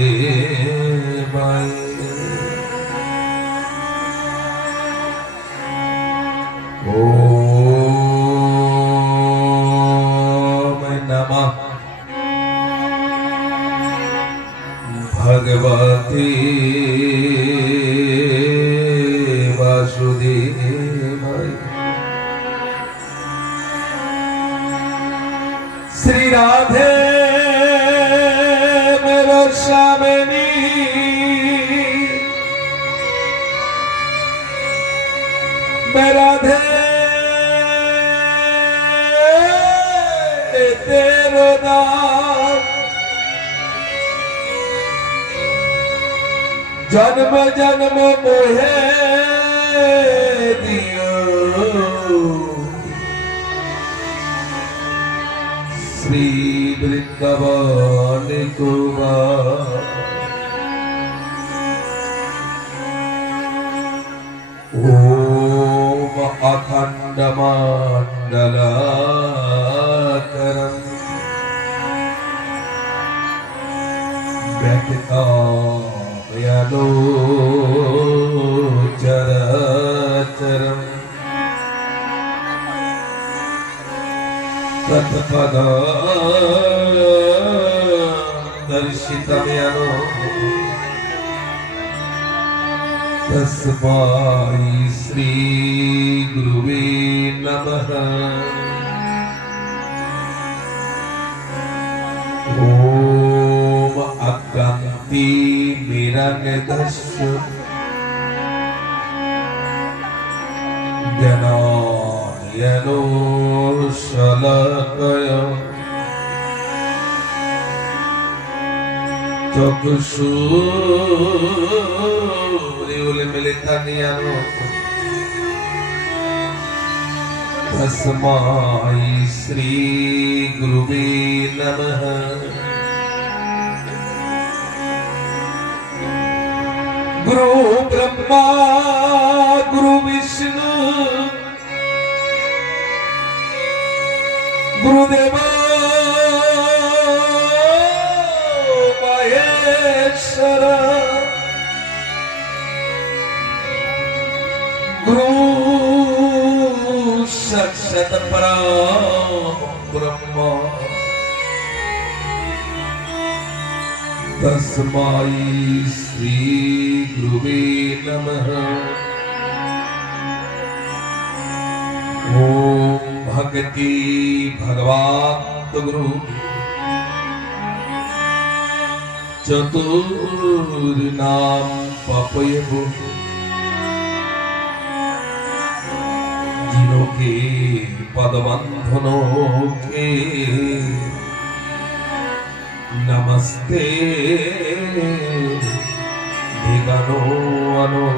वासुदेवाय ओम नमः भगवते वासुदेवाय। श्री राधे मेरो स्वामिनी मैं राधे तेरो नाम जन्म जन्म मोहे दियो श्री वृंदावन कुमार। ओम अखंड मंडलाकरं व्यक्तायलोचरचरम् तत्पदा दर्शितमयनो तस्मै श्री गुरुवे नमः। ओम अक्रांति निरंगदस्य ज्ञानायनो शलाकय चक्षुरुन्मीलितं तस्मै श्री गुरुवे नमः। गुरु ब्रह्मा गुरु विष्णु गुरुदेवा महेश्वर गुरु साक्षात् परब्रह्म तस्मै श्री गुरुवे नमः। ओम भगति भगवान गुरु चतुर्नाम पापयेभु जिनों के पदबंधनों के नमस्ते भिगनो अनो।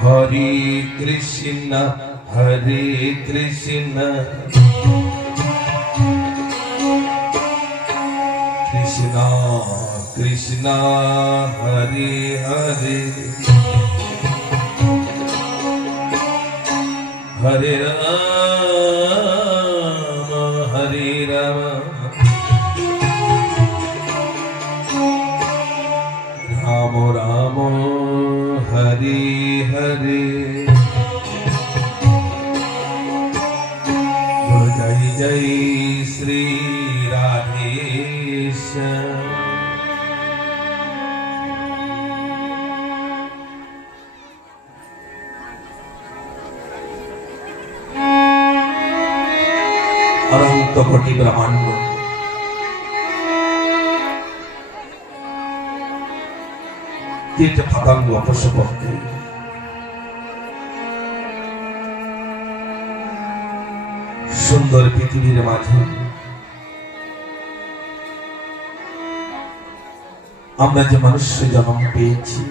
हरे कृष्ण कृष्ण कृष्ण हरे हरे हरे राम राम राम हरे हरे। जय जय श्री राधेश। अनंत कोटि ब्रह्मांड कीट पतंग पशु पक्षी सुंदर पृथ्वीर माझे আমরা যে মনুষ্য জন্ম পেয়েছি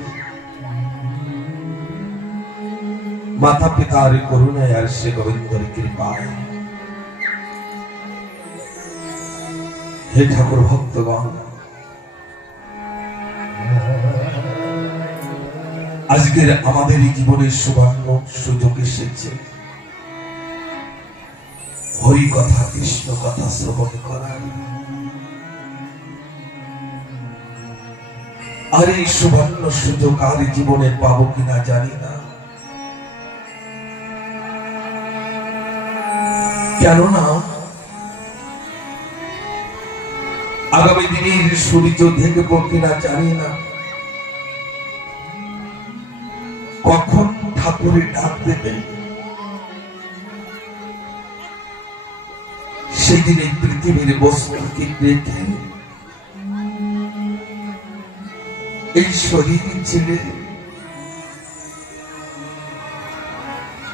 माता पितार करुणाय और श्री गोविंदर कृपाय। हे ठाकुर भक्तगण আজকের আমাদের জীবনের সুবর্ণ সুযোগ এসেছে হরি কথা কৃষ্ণ কথা শ্রবণ করার। আর এই সুবর্ণ সুযোগ আর জীবনে পাবো কিনা জানি না, কেননা আগামী দিনের সূর্য দেখবো কিনা জানি না, কখন ঠাকুরের ডাক দেবেন। সেদিন এই পৃথিবীর বস্তুকে রেখে এই শরীর ছেড়ে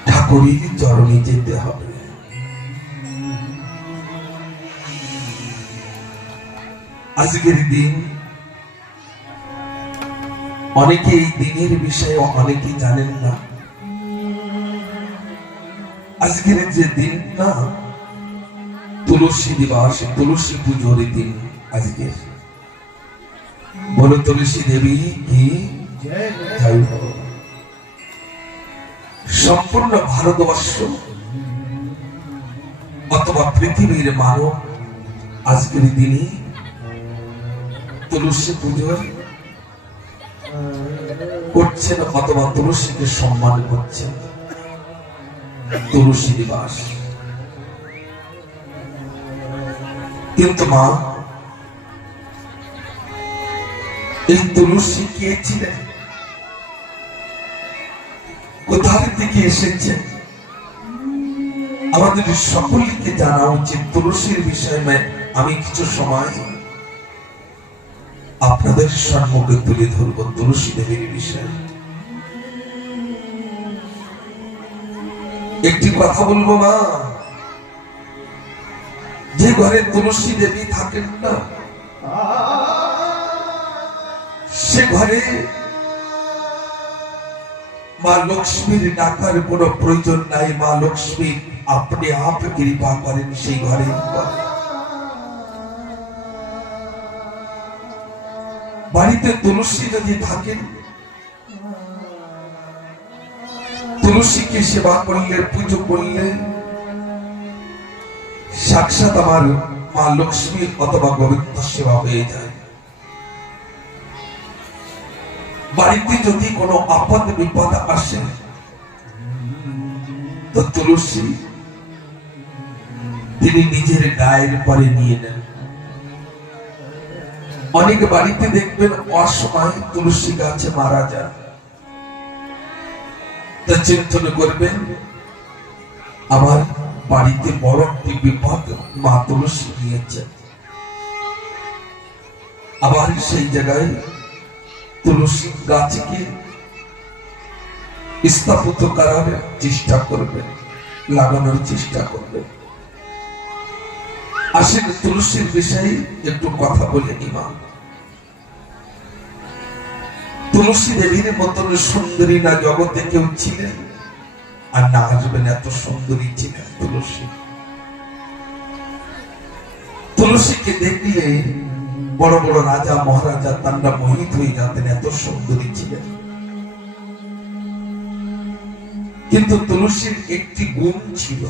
ঠাকুরের চরণে যেতে হবে। আজকের দিন অনেকে এই দিনের বিষয়ে অনেকে জানেন না। আজকের যে দিন না, তুলসী দিবস, তুলসী পুজোর দিন আজকের। বলো তুলসী দেবী কি জয় হোক। সম্পূর্ণ ভারতবর্ষ অথবা পৃথিবীর মানব আজকের দিনে তুলসী পুজো করছেন অথবা তুলসীকে সম্মান করছেন। তুলসী দিবস। কিন্তু মা, এই তুলসী কে ছিলেন, কোথা থেকে এসেছে, আমাদের সকলকে জানা উচিত। তুলসীর বিষয়ে আমি কিছু সময় আপনাদের সম্মুখে তুলে ধরব। তুলসী দেবীর বিষয়ে একটি কথা বলবো মা। যে ঘরে তুলসী দেবী থাকেন না, সে ঘরে মা লক্ষ্মীর ডাকার কোনো প্রয়োজন নাই। মা লক্ষ্মী আপনি আপ কৃপা করেন সেই ঘরে। বাড়িতে তুলসী যদি থাকেন, তুলসীকে সেবা করলে, পুজো করলে সাক্ষাৎ আমার মা লক্ষ্মী অথবা গোবিন্দ সেবা হয়ে যায়। বাড়িতে যদি কোনো আপদ বিপদ আসে, তো তুলসী তিনি নিজের গায়ের পরে নিয়ে নেন। অনেক বাড়িতে দেখবেন অসময় তুলসী গাছে মারা যায়, তা চিন্তনা করবেন আমার বাড়িতে বড় একটি বিপদ মা তুলসী নিয়েছে। আবার সেই জায়গায় তুলসী গাছকে স্থাপিত করার চেষ্টা করবেন, লাগানোর চেষ্টা করবেন। আসেন তুলসীর বিষয়ে একটু কথা বলে নি মা। তুলসী দেবীর মতন সুন্দরী না জগতে কেউ ছিলেন, আর না আসবেন। এত সুন্দরী ছিলেন তুলসী। তুলসীকে দেখলে বড় বড় রাজা মহারাজা তারা মোহিত হয়ে যেতেন, এত সুন্দরী ছিলেন। কিন্তু তুলসীর একটি গুণ ছিল।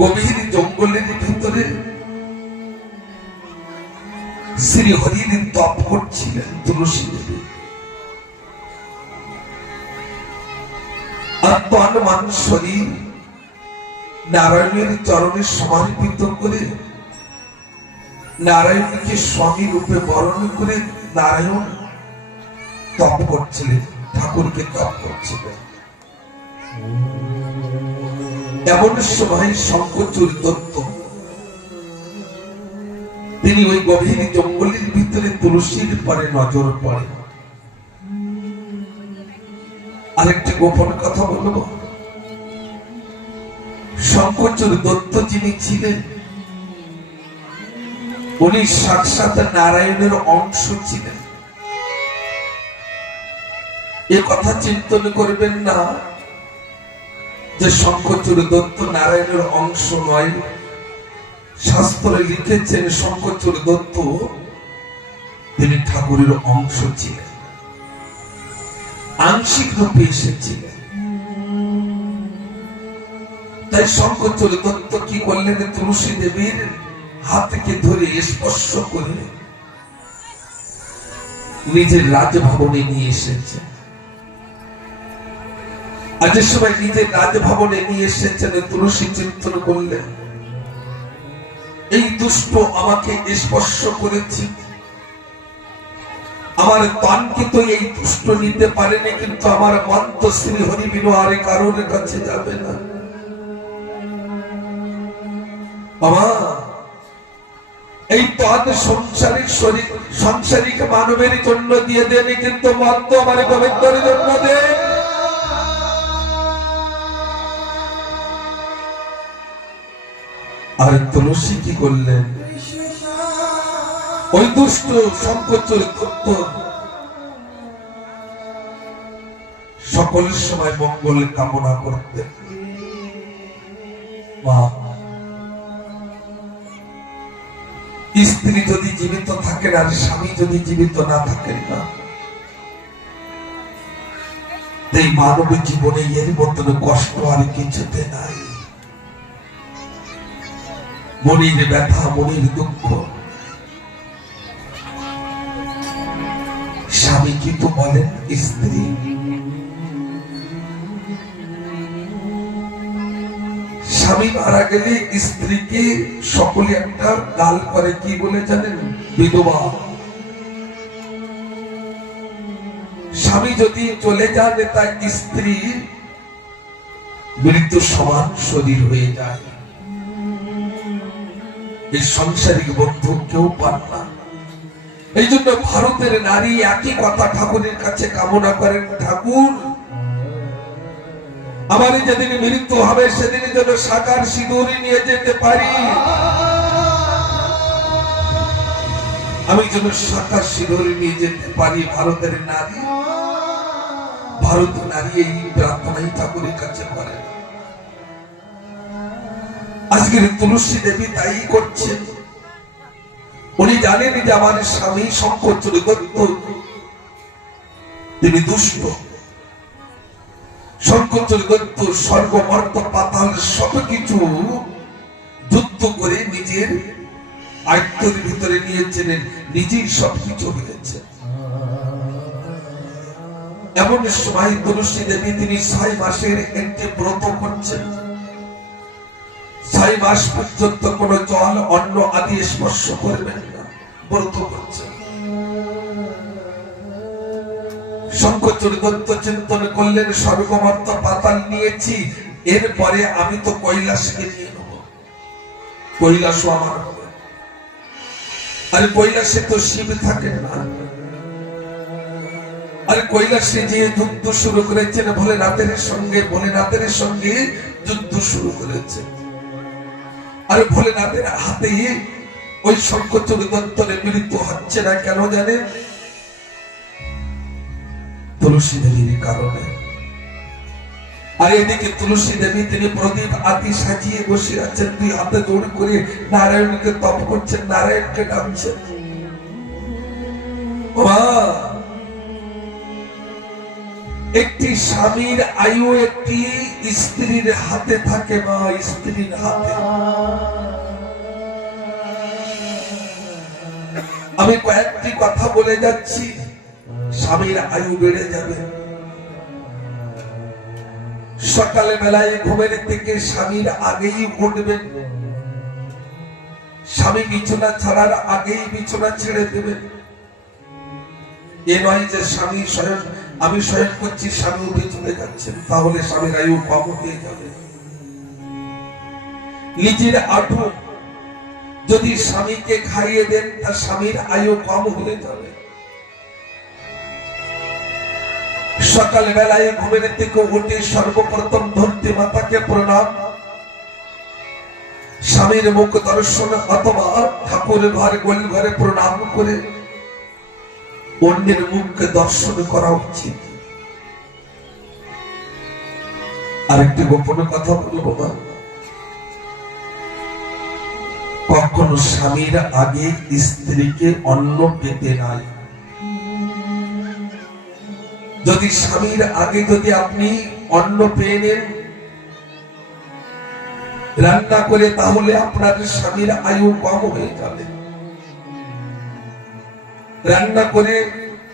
গভীর জঙ্গলের ভিতরে শ্রী হরির তপ করছিলেন তুলসী দেবী। আর তন মান শরীর নারায়ণের চরণে সমর্পিত করে, নারায়ণকে স্বামী রূপে বরণ করে নারায়ণ তপ করছিলেন, ঠাকুরকে তপ করছিলেন। এমন সময় শঙ্করচূড় দত্ত তিনি ওই গভীর জঙ্গলের ভিতরে তুলসীর পরে নজর পড়ে। আরেকটি গোপন কথা বলবো। শঙ্করচূড় দত্ত যিনি ছিলেন, উনি সাক্ষাৎ নারায়ণের অংশ ছিলেন। এ কথা চিন্তন করবেন না যে শঙ্করচূড় দত্ত নারায়ণের অংশ নয়। শাস্ত্রে লিখেছেন শঙ্করচূড় দত্ত তিনি ঠাকুরের অংশ ছিলেন, আংশিক রূপে এসেছিলেন। তাই শঙ্করচূড় দত্ত কি করলেন, তুলসী দেবীর হাতকে ধরে স্পর্শ করে নিজের রাজভবনে নিয়ে এসেছেন। আর যে সময় নিজের রাজভবনে নিয়ে এসেছেন, তুলসী চিন্তন করলেন, এই দুষ্ট আমাকে স্পর্শ করেছে, আমার তনকে তো এই দুষ্ট নিতে পারেনি, কিন্তু আমার মন তো শ্রী হরি বিনু আর কারোর কাছে যাবে না। বাবা, এই তন সংসারিক শরীর সংসারিক মানবের জন্য দিয়ে দেন, কিন্তু মন তো আমার গোবিন্দর জন্য দেন। আর তুলসী কি করলেন? ওই দুষ্ট সংকোচর সকলের সময় মঙ্গল কামনা করতেন। মা, স্ত্রী যদি জীবিত থাকেন আর স্বামী যদি জীবিত না থাকেন না, এই মানব জীবনে এর মতন কষ্ট আর কিছুতে নাই। মনির ব্যথা, মনির দুঃখ, স্বামী কিন্তু বলেন স্ত্রী, স্বামী মারা গেলে স্ত্রীকে সকলে একটা গাল করে, কি বলে জানেন? বিধবা। স্বামী যদি চলে যান, তাই স্ত্রী মৃত্যু সমান শরীর হয়ে যায়। এই সংসারিক বন্ধু কেউ পান না। এই জন্য ভারতের নারী একই কথা ঠাকুরের কাছে কামনা করেন, ঠাকুর আমার যেদিন মৃত্যু হবে সেদিন যেন সাকার সিঁদুর নিয়ে যেতে পারি, আমি যেন সাকার সিঁদুর নিয়ে যেতে পারি। ভারতের নারী, ভারত নারী এই প্রার্থনাই ঠাকুরের কাছে করেন। আজকের তুলসী দেবী তাই করছেন। উনি জানেন যে আমার স্বামী সংকোচন দত্ত, তিনি দুষ্ট। সংকোচন দত্ত স্বর্গমর্ত পাতাল সবকিছু যুদ্ধ করে নিজের আয়ত্তের ভিতরে নিয়েছেন, নিজেই সবকিছু হয়েছে। এমন সময় তুলসী দেবী তিনি 6 মাসের একটি ব্রত করছেন। 6 মাস পর্যন্ত কোন জল, অন্ন আদি স্পর্শ করবেন না, ব্রত করছেন। সংকোচন দত্ত চিন্তন করলেন, স্বর্গমর্ত পাতাল নিয়েছি, এরপরে আমি তো কৈলাসকে নিয়ে নেব, কৈলাসও আমার হবে। আর কৈলাসে তো শিব থাকেন না। আর কৈলাসে যে যুদ্ধ শুরু করেছেন ভোলেনাথের সঙ্গে, ভোলেনাথের সঙ্গে যুদ্ধ শুরু করেছেন। আর ভোলেনাথের হাতে ওই সংকোচন দত্তরের মৃত্যু হচ্ছে না, কেন জানেন? তুলসী দেবীর কারণে। আর এদিকে তুলসী দেবী তিনি প্রদীপ আদি সাজিয়ে বসে আছেন, 2 হাতে দৌড় করে নারায়ণকে তপ করছেন, নারায়ণকে ডাকছেন। একটি স্বামীর আয়ু একটি স্ত্রীর হাতে থাকে, মা, স্ত্রীর হাতে। আমি কয়েকটি কথা বলে যাচ্ছি, স্বামীর আয়ু বেড়ে যাবে। সকালে বেলায় ঘুমের থেকে স্বামীর আগেই উঠবেন, স্বামী বিছানা ছাড়ার আগেই বিছানা ছেড়ে দেবেন। এ নয় যে স্বামী স্বয়ং, আমি স্বয়ং করছি, স্বামী উঠে চলে যাচ্ছেন, তাহলে স্বামীর আয়ু কম হয়ে যাবে। নিজের আটু যদি স্বামীকে খাইয়ে দেন, তার স্বামীর আয়ু কম হয়ে যাবে। সকাল বেলায় ঘুমের থেকে উঠে সর্বপ্রথম ধরতে মাতাকে প্রণাম, স্বামীর মুখ দর্শন অথবা ঠাকুর ঘরে গোল ঘরে প্রণাম করে অন্যের মুখকে দর্শন করা উচিত। আরেকটি গোপন কথা বলবো না, কখনো স্বামীর আগে স্ত্রীকে অন্ন পেতে নাই। যদি স্বামীর আগে যদি আপনি অন্ন পেয়ে নেন রান্না করে, তাহলে আপনার স্বামীর আয়ু কম হয়ে যাবে। রান্না করে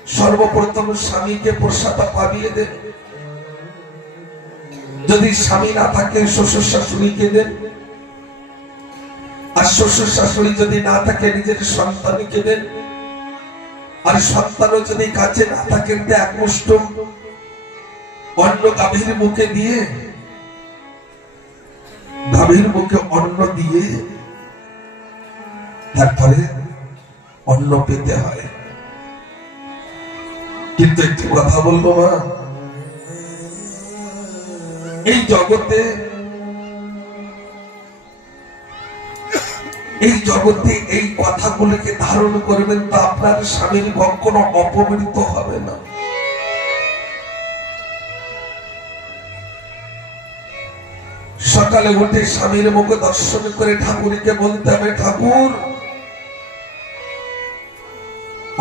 সর্বপ্রথম স্বামীকে প্রসাদ পাবিয়ে দেন, যদি স্বামী না থাকে শ্বশুর শাশুড়িকে দেন, আর শ্বশুর শাশুড়ি যদি না থাকে নিজের সন্তানকে দেন, আর সন্তানও যদি কাছে না থাকে এক মুষ্ট অন্ন গাভীর মুখে দিয়ে, গাভীর মুখে অন্ন দিয়ে তারপরে অন্ন পেতে হয়। কিন্তু একটি কথা বলবো মা, এই জগতে এই কথাগুলোকে ধারণ করবেন তো আপনার স্বামীর কখনো অপমৃত হবে না। সকালে উঠে স্বামীর মুখ দর্শন করে ঠাকুরকে বলতে হবে, ঠাকুর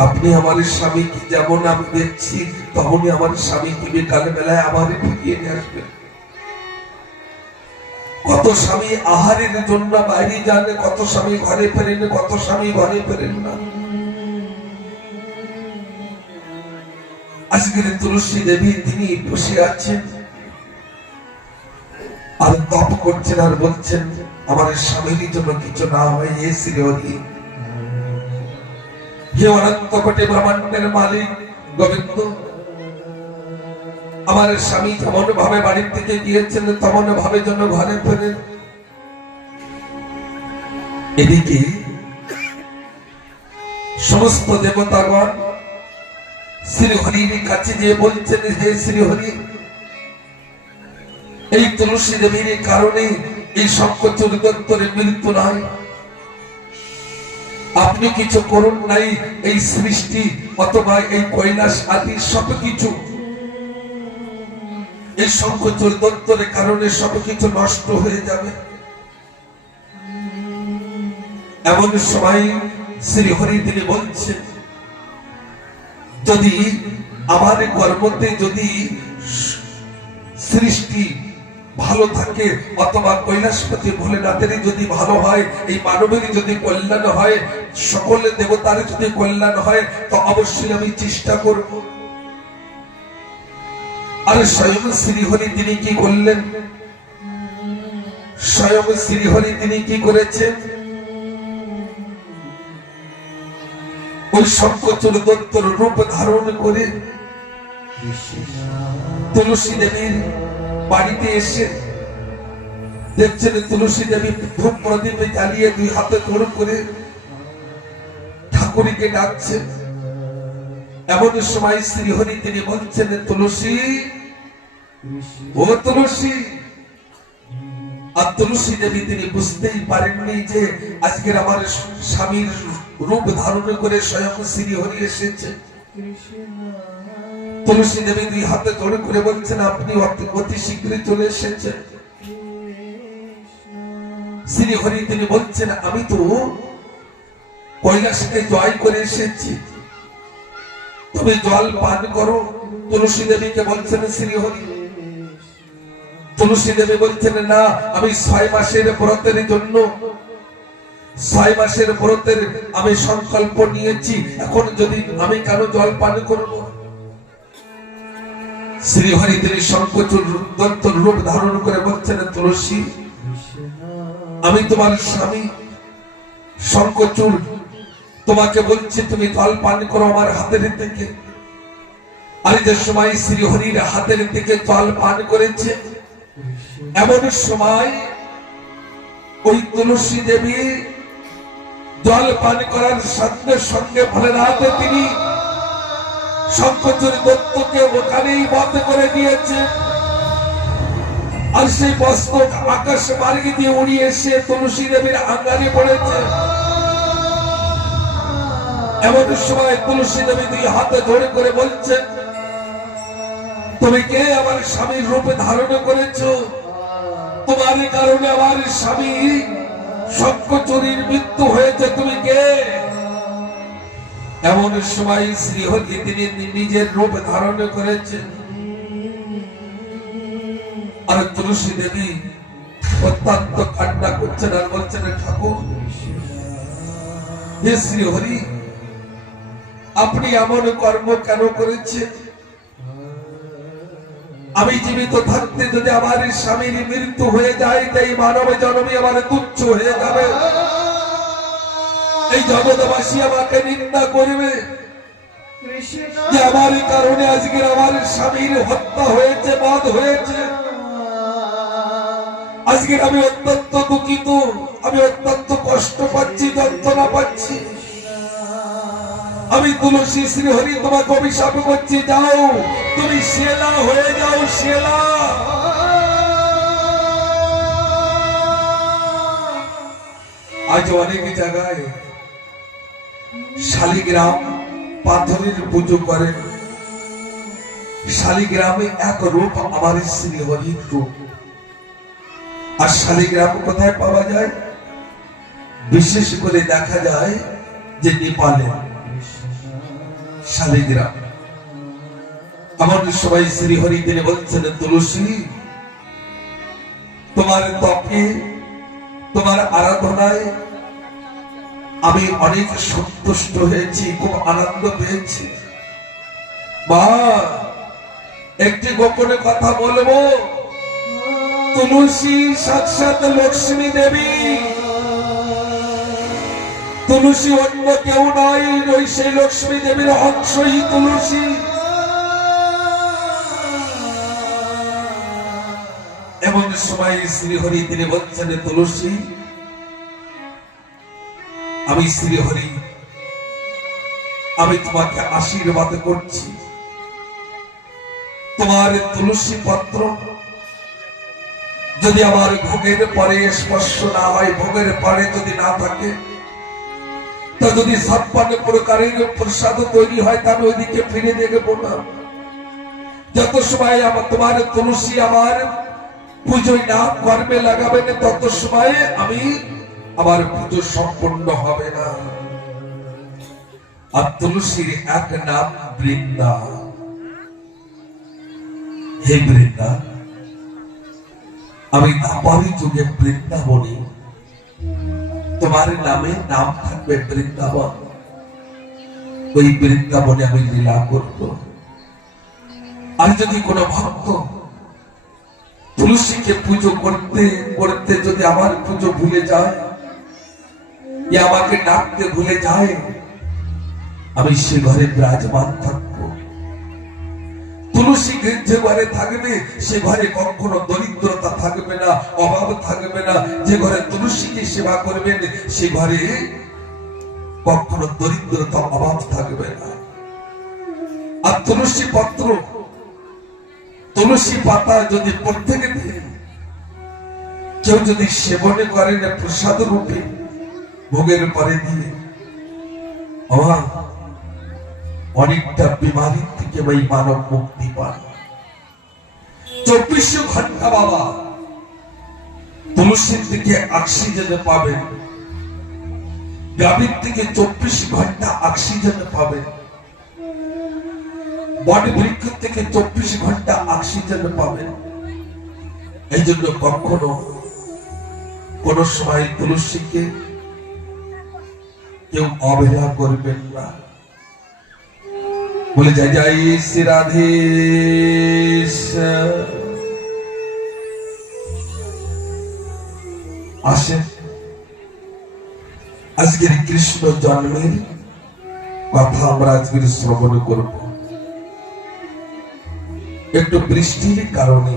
আপনি আমার স্বামীকে যেমন আমি দেখছি তেমনই আমার স্বামীকে বিকাল বেলায় আবার ফিরিয়ে নিয়ে আসবেন। কত স্বামী আহারের জন্য বাইরে যান, কত স্বামী ঘরে ফেরেন, কত স্বামী ঘরে ফেরেন না। আজকের তুলসী দেবী তিনি বসে আছেন আর তপ করছেন আর বলছেন আমার স্বামীর জন্য কিছু না হয় এ শ্রীহরি। হে অনন্ত কোটি ব্রহ্মাণ্ডের মালিক গোবিন্দ, আমার স্বামী যেমন ভাবে বাড়ির থেকে গিয়েছেন তেমন ভাবে যেন ঘরে ফেরেন। এদিকে সমস্ত দেবতাগণ শ্রীহরির কাছে যে বলছেন, হে শ্রীহরি এই তুলসী দেবীর কারণে এই শঙ্খচূড় দত্তরের মৃত্যু নয়, আপনি কিছু করুন নাই, এই সৃষ্টি অথবা এই কৈলাস আদি সবকিছু এই শঙ্খচূড় দত্তরের কারণে সবকিছু নষ্ট হয়ে যাবে। এমন সময় শ্রীহরি তিনি বলছেন, যদি আমার কর্মতে যদি সৃষ্টি ভালো থাকে অথবা কৈলাসপতি ভোলেনাথেরই যদি ভালো হয়, এই মানবেরই যদি কল্যাণ হয়, সকলে দেবতার যদি কল্যাণ হয়, তো অবশ্যই আমি চেষ্টা করব। আর স্বয়ং শ্রীহরি তিনি কি করলেন? স্বয়ং শ্রীহরি তিনি কি করেছেন? ওই শঙ্খচূড় দত্তর রূপ ধারণ করে তুলসী দেবীর বাড়িতে এসে দেখছেন তুলসী দেবী ধূপ প্রদীপে জ্বালিয়ে দুই হাতে জোড় করে ঠাকুরকে ডাকছে। এমন সময় শ্রীহরি তিনি বলছেন, তুলসী ও তুলসী। আর তুলসী দেবী তিনি বুঝতেই পারেননি যে আজকের আমার স্বামীর রূপ ধারণ করে স্বয়ং শ্রীহরি এসেছে। তুলসী দেবী দুই হাতে জোড় করে বলছেন, আপনি অতি শীঘ্রই চলে এসেছেন। শ্রীহরি তিনি বলছেন, আমি তো কৈলাসকে জয় করে এসেছি, তুমি জল পান করো। তুলসী দেবীকে বলছেন শ্রীহরি। তুলসী দেবী বলছেন, না আমি 6 মাসের ব্রতের জন্য 6 মাসের ব্রতের আমি সংকল্প নিয়েছি, এখন যদি আমি কেন জল পান করব? শ্রীহরি তিনি শঙ্খচূড় দত্তর রূপ ধারণ করে বলছেন, তুলসী আমি তোমার স্বামী শঙ্খচূড়, তোমাকে বলছি তুমি জল পান করো আমার হাতের থেকে। আর যে সময় শ্রীহরির হাতের থেকে জল পান করেছে, এমন সময় ওই তুলসী দেবী জল পান করার সঙ্গে সঙ্গে ভোলেনাথ তিনি শঙ্খচূড় দত্তকে ওখানেই বন্ধ করে দিয়েছে। আর সেই বস্ত্র আকাশ মার্গে দিয়ে উড়িয়ে এসে তুলসী দেবীর আঙ্গারে পড়েছে। এমন সময় তুলসী দেবী দুই হাতে ধরে করে বলছেন, তুমি কে? আমার স্বামীর রূপে ধারণ করেছো, তোমার কারণে আমার স্বামী শঙ্খচূড়ের মৃত্যু হয়েছে, তুমি কে? এমন সময় শ্রীহরি তিনি নিজের রূপ ধারণ করেছেন। আর তুলসী দেবী অত্যন্ত কান্না করছেন আর বলছেন, ঠাকুর হে শ্রীহরি আপনি এমন কর্ম কেন করেছেন? আমি জীবিত থাকতে যদি আমার স্বামীর মৃত্যু হয়ে যায়, তাই মানব জন্মে আমার তুচ্ছ হয়ে যাবে, এই জগৎবাসী আমাকে নিন্দা করবে যে আমার কারণে আজকে আমার স্বামীর হত্যা হয়েছে, বধ হয়েছে। আজকে আমি অত্যন্ত দুঃখিত, আমি অত্যন্ত কষ্ট পাচ্ছি, যন্ত্রণা পাচ্ছি। আমি তুলসী শ্রীহরি তোমাকে অভিশাপ করছি, যাও তুমি শেলা হয়ে যাও, শেলা। আজ অনেক জায়গায় শালিগ্রাম পাথরের পুজো করেন। শালিগ্রামে এক রূপ আমার শ্রীহরির রূপ। আর শালিগ্রাম কোথায় পাওয়া যায়? বিশেষ করে দেখা যায় যে নেপালে শালিগ্রাম। আমাদের সবাই শ্রীহরি তিনি বলছেন, তুলসী তোমার তপে, তোমার আরাধনায় আমি অনেক সন্তুষ্ট হয়েছি, খুব আনন্দ পেয়েছি। মা, একটি গোপনে কথা বলবো। তুলসী সাক্ষাৎ লক্ষ্মী দেবী, তুলসী অন্য কেউ নাই, ওই সেই লক্ষ্মী দেবীর অংশই তুলসী। এমন সময় শ্রীহরি তিনি বলছেন, তুলসী আমি শ্রীহরি, আমি তোমাকে আশীর্বাদ করছি। তোমার তুলসী পত্র যদি আমার ভোগের পরে স্পর্শ না হয়, ভোগের পরে যদি না থাকে, তা যদি 56 প্রকারের প্রসাদ তৈরি হয়, তা আমি ওইদিকে ফিরে দেখবো না। যত সময় আমার তোমার তুলসী আমার পুজোয় না কর্মে লাগাবেন, তত সময় আমি আমার পুজো সম্পূর্ণ হবে না। আর তুলসীর এক নাম বৃন্দা। হে বৃন্দা, আমি দ্বাপর যুগে বৃন্দাবনী, তোমার নামে নাম থাকবে বৃন্দাবন। ওই বৃন্দাবনে আমি লীলা করব। আর যদি কোনো ভক্ত তুলসীকে পুজো করতে করতে যদি আমার পুজো ভুলে যায়, আমাকে ডাকতে ভুলে যায়, আমি সে ঘরে বিরাজমান থাকবো। তুলসী যে ঘরে থাকবে, সে ঘরে কখনো দরিদ্রতা থাকবে না, অভাব থাকবে না। যে ঘরে তুলসীকে সেবা করবেন, সে ঘরে কখনো দরিদ্রতা, অভাব থাকবে না। আর তুলসী পত্র, তুলসী পাতা যদি প্রত্যেকে কেউ যদি সেবনে করেন প্রসাদ রূপে, ভোগের পরে দিয়ে, অনেকটা বিমারির থেকে ওই মানব মুক্তি পান। 24 ঘন্টা বাবা তুলসীর থেকে অক্সিজেন পাবেন, গাভীর থেকে 24 ঘন্টা অক্সিজেন পাবেন, বট বৃক্ষ থেকে 24 ঘন্টা অক্সিজেন পাবেন। এই জন্য কখনো কোন সময় তুলসীকে কেউ অবহেলা করবেন না। বলে যাই যাই শ্রী রাধেশ। আসেন, আজকের কৃষ্ণ জন্মের কথা আমরা আজকের শ্রবণ করব। একটু বৃষ্টির কারণে